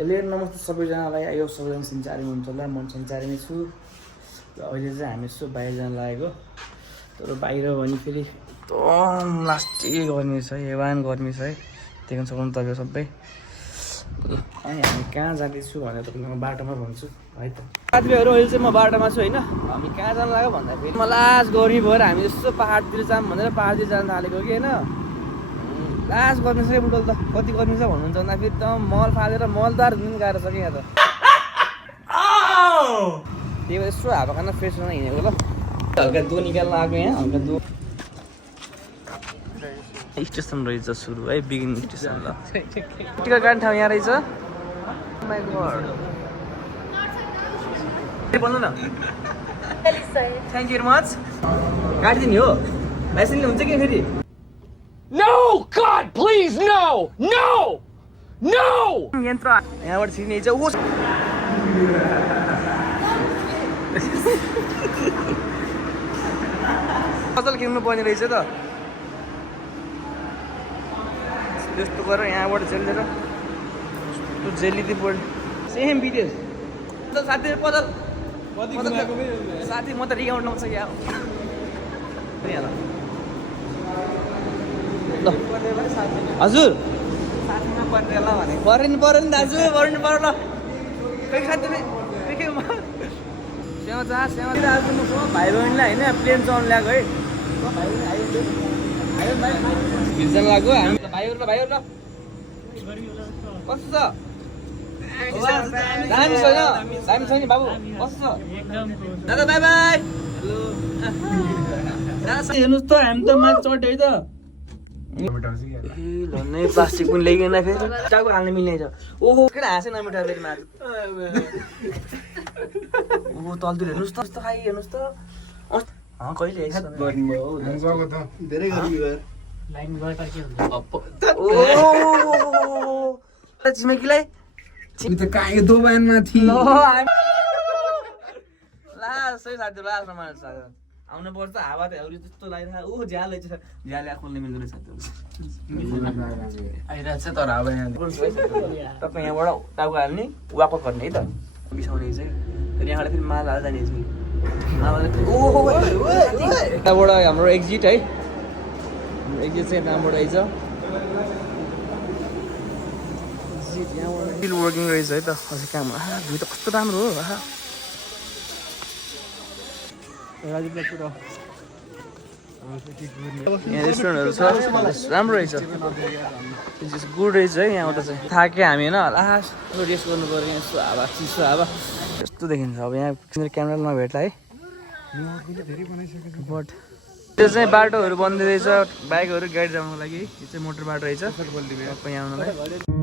Alien नमस्ते सबैजनालाई। यो सबैजना सञ्चारी हुनुहुन्छ होला, म सञ्चारी नै छु। र अहिले चाहिँ हामी यसो बाहिर जान लागेको। तर बाहिर भने फेरि एकदम लास्टिक गर्मी छ, हेवान गर्मी छ है, देख्न सक्नु तपाईँ सबै। अनि हामी कहाँ जाँदैछु भनेर तपाईँलाई म बाटोमा भन्छु है त। साथीभाइहरू अहिले चाहिँ म बाटोमा छु होइन। हामी कहाँ जानु लाग्यो भन्दाखेरि लास्ट गर्मी भएर हामी यस्तो पाहाडतिर जाऊँ भनेर पाहाडतिर जान थालेको कि होइन। लास्ट गर्मी छ क्या बुटोल त, कति गर्मी छ भन्नुहुन्छ भन्दाखेरि एकदम मल फालेर मलदार पनि गाह्रो छ कि यहाँ त। त्यही भएर यसो हावा खान फ्रेस हुन हिँडेको ल। हल्का दो निकाल्न आएको यहाँ, हल्का दो स्टेसन रहेछ सुरु है, बिगिनिङ स्टेसन ल। टिकट काट्ने ठाउँ यहाँ रहेछ। माई गॉड, बोल्नु न। Thank you very much. काटिदिने हो लाइसेन्सले हुन्छ कि फेरि? No! God, please, no! No! No! यन्त्र यहाँबाट छिर्ने छ। ओ असल किन्नु पर्ने रहेछ त। त्यस्तो गरेर यहाँबाट झेलेर त्यो जेलिदी बोर्ड सेम भिडियो साथी पदल साथी म त रिगाउनु नआउँछ क्या ल। हजुर पर्नु पर्यो नि दाजु, पर्नु पर्यो ल। खै साथी स्याउ जहाँ स्याउ दाजु म भाइ बहिनीलाई होइन प्लेन चढ्नु ल्याएको है। भिजन लाग्यो हामी भाइहरू ल। भाइहरू ल कस्तो छ? दामी छैन? दामी छ नि बाबु, कस्तो छ दादा? By by. हेर्नुहोस् त हामी त माथि चढ्यो है त। ए झन्नै प्लास्टिक पनि ल्याइकन फेरि टाउको हाल्न मिल्ने छ। ओहो किन हाँसेन मिठा फेरि माथि। ओहो तलतिर हेर्नुहोस् त, यस्तो खाइ हेर्नुहोस् त। कहिले छिमेकीलाई आउनु पर्छ। हावा त हेरी त्यस्तो लागिरहेको। ऊ झ्याल छ, झ्याल खोल्ने मिल्दो रहेछ आइरहेको छ। तर हावा यहाँ तपाईँ यहाँबाट टाउको हाल्ने वाकआउट गर्ने है त, बिसाउने चाहिँ। फेरि यहाँबाट फेरि माल हाल्दा नि यताबाट हाम्रो एक्जिट है। एक्जिट चाहिँ यहाँबाट आइज स्टिल वर्किङ रहेछ है त अझै काम। भ्यू त कस्तो राम्रो हो। यहाँ रेस्टुरेन्टहरू छ, राम्रो रहेछ, गुड रहेछ है। यहाँबाट चाहिँ थाक्यो हामी होइन, लास्ट रेस्ट गर्नु पऱ्यो। यहाँ यस्तो हावा चिसो हावा यस्तो देखिन्छ। अब यहाँ क्यामेरा नभेट्ला है। बट त्यो चाहिँ बाटोहरू बन्दै रहेछ बाइकहरू गाडी जानुको लागि। यो चाहिँ मोटर बाटो रहेछ यहाँ आउनलाई।